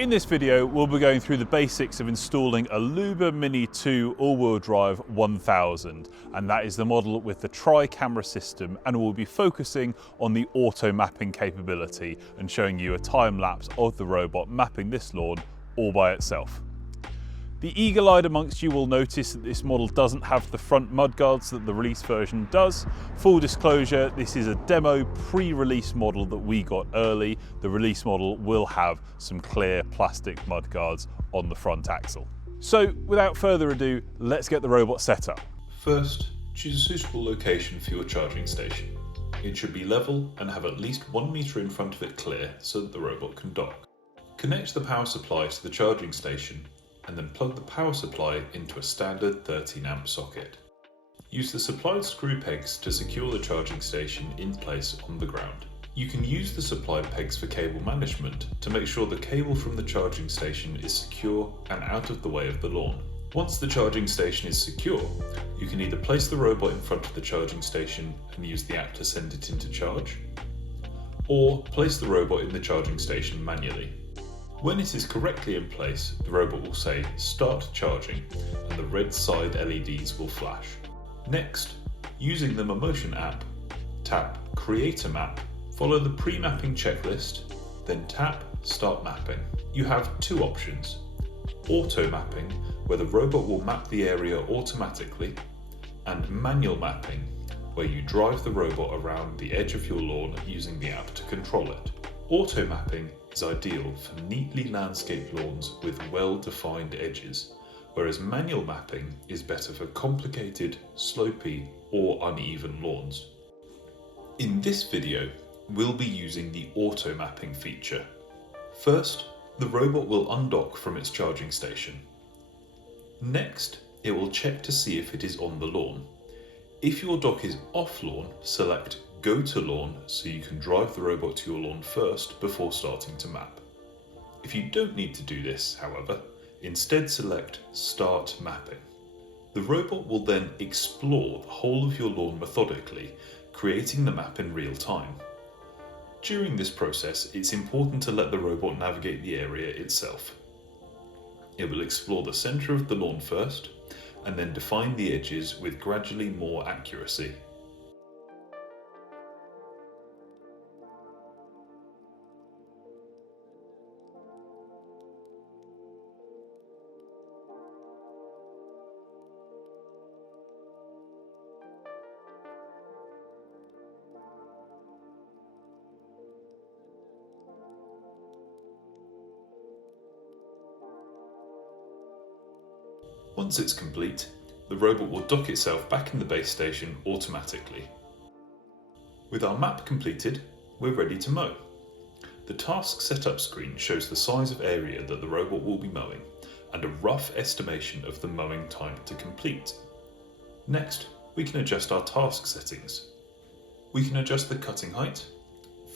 In this video, we'll be going through the basics of installing a Luba Mini 2 all-wheel drive 1000, and that is the model with the tri-camera system, and we'll be focusing on the auto mapping capability and showing you a time lapse of the robot mapping this lawn all by itself. The eagle-eyed amongst you will notice that this model doesn't have the front mudguards that the release version does. Full disclosure, this is a demo pre-release model that we got early. The release model will have some clear plastic mudguards on the front axle. So without further ado, let's get the robot set up. First, choose a suitable location for your charging station. It should be level and have at least 1 meter in front of it clear so that the robot can dock. Connect the power supply to the charging station and then plug the power supply into a standard 13 amp socket. Use the supplied screw pegs to secure the charging station in place on the ground. You can use the supplied pegs for cable management to make sure the cable from the charging station is secure and out of the way of the lawn. Once the charging station is secure, you can either place the robot in front of the charging station and use the app to send it into charge, or place the robot in the charging station manually. When it is correctly in place, the robot will say "Start charging" and the red side LEDs will flash. Next, using the Mammotion app, tap Create a Map, follow the pre-mapping checklist, then tap Start Mapping. You have two options: Auto Mapping, where the robot will map the area automatically, and Manual Mapping, where you drive the robot around the edge of your lawn using the app to control it. Auto mapping is ideal for neatly landscaped lawns with well-defined edges, whereas manual mapping is better for complicated, slopey or uneven lawns. In this video, we'll be using the auto mapping feature. First, the robot will undock from its charging station. Next, it will check to see if it is on the lawn. If your dock is off lawn, select Go to Lawn so you can drive the robot to your lawn first before starting to map. If you don't need to do this, however, instead select Start Mapping. The robot will then explore the whole of your lawn methodically, creating the map in real time. During this process, it's important to let the robot navigate the area itself. It will explore the centre of the lawn first, and then define the edges with gradually more accuracy. Once it's complete, the robot will dock itself back in the base station automatically. With our map completed, we're ready to mow. The task setup screen shows the size of area that the robot will be mowing and a rough estimation of the mowing time to complete. Next, we can adjust our task settings. We can adjust the cutting height,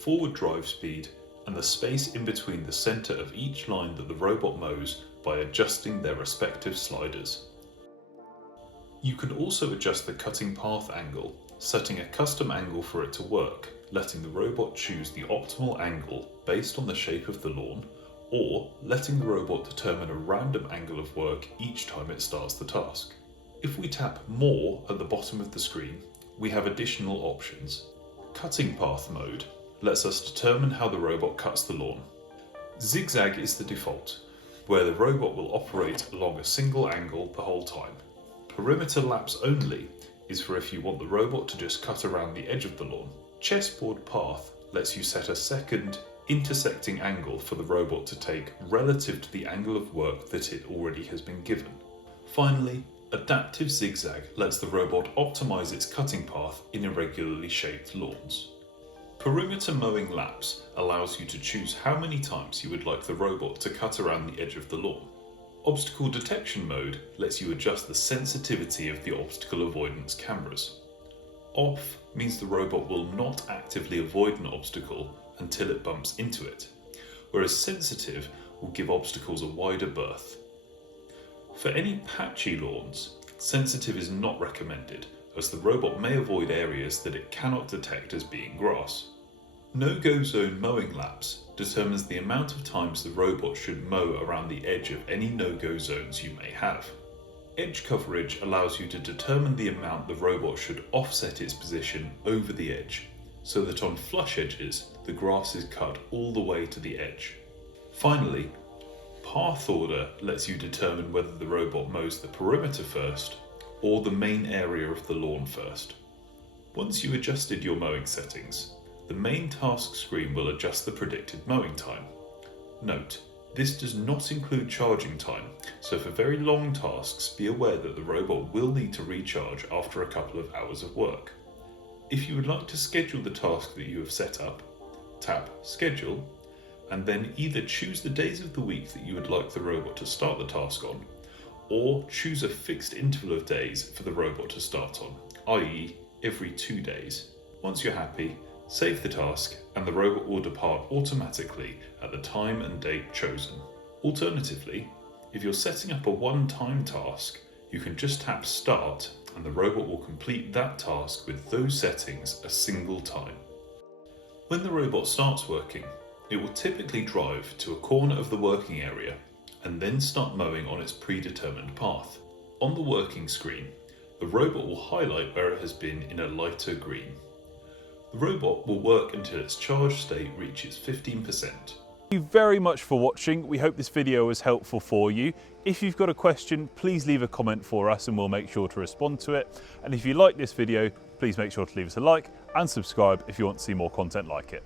forward drive speed, and the space in between the center of each line that the robot mows by adjusting their respective sliders. You can also adjust the cutting path angle, setting a custom angle for it to work, letting the robot choose the optimal angle based on the shape of the lawn, or letting the robot determine a random angle of work each time it starts the task. If we tap More at the bottom of the screen, we have additional options. Cutting path mode lets us determine how the robot cuts the lawn. Zigzag is the default, where the robot will operate along a single angle the whole time. Perimeter lapse only is for if you want the robot to just cut around the edge of the lawn. Chessboard path lets you set a second intersecting angle for the robot to take relative to the angle of work that it already has been given. Finally, adaptive zigzag lets the robot optimize its cutting path in irregularly shaped lawns. Perimeter mowing lapse allows you to choose how many times you would like the robot to cut around the edge of the lawn. Obstacle detection mode lets you adjust the sensitivity of the obstacle avoidance cameras. Off means the robot will not actively avoid an obstacle until it bumps into it, whereas sensitive will give obstacles a wider berth. For any patchy lawns, sensitive is not recommended, as the robot may avoid areas that it cannot detect as being grass. No-go zone mowing laps determines the amount of times the robot should mow around the edge of any no-go zones you may have. Edge coverage allows you to determine the amount the robot should offset its position over the edge, so that on flush edges the grass is cut all the way to the edge. Finally, path order lets you determine whether the robot mows the perimeter first or the main area of the lawn first. Once you've adjusted your mowing settings, the main task screen will adjust the predicted mowing time. Note, this does not include charging time, so for very long tasks be aware that the robot will need to recharge after a couple of hours of work. If you would like to schedule the task that you have set up, tap Schedule, and then either choose the days of the week that you would like the robot to start the task on, or choose a fixed interval of days for the robot to start on, i.e. every 2 days. Once you're happy, save the task and the robot will depart automatically at the time and date chosen. Alternatively, if you're setting up a one-time task, you can just tap Start and the robot will complete that task with those settings a single time. When the robot starts working, it will typically drive to a corner of the working area and then start mowing on its predetermined path. On the working screen, the robot will highlight where it has been in a lighter green. The robot will work until its charge state reaches 15%. Thank you very much for watching. We hope this video was helpful for you. If you've got a question, please leave a comment for us and we'll make sure to respond to it. And if you like this video, please make sure to leave us a like and subscribe if you want to see more content like it.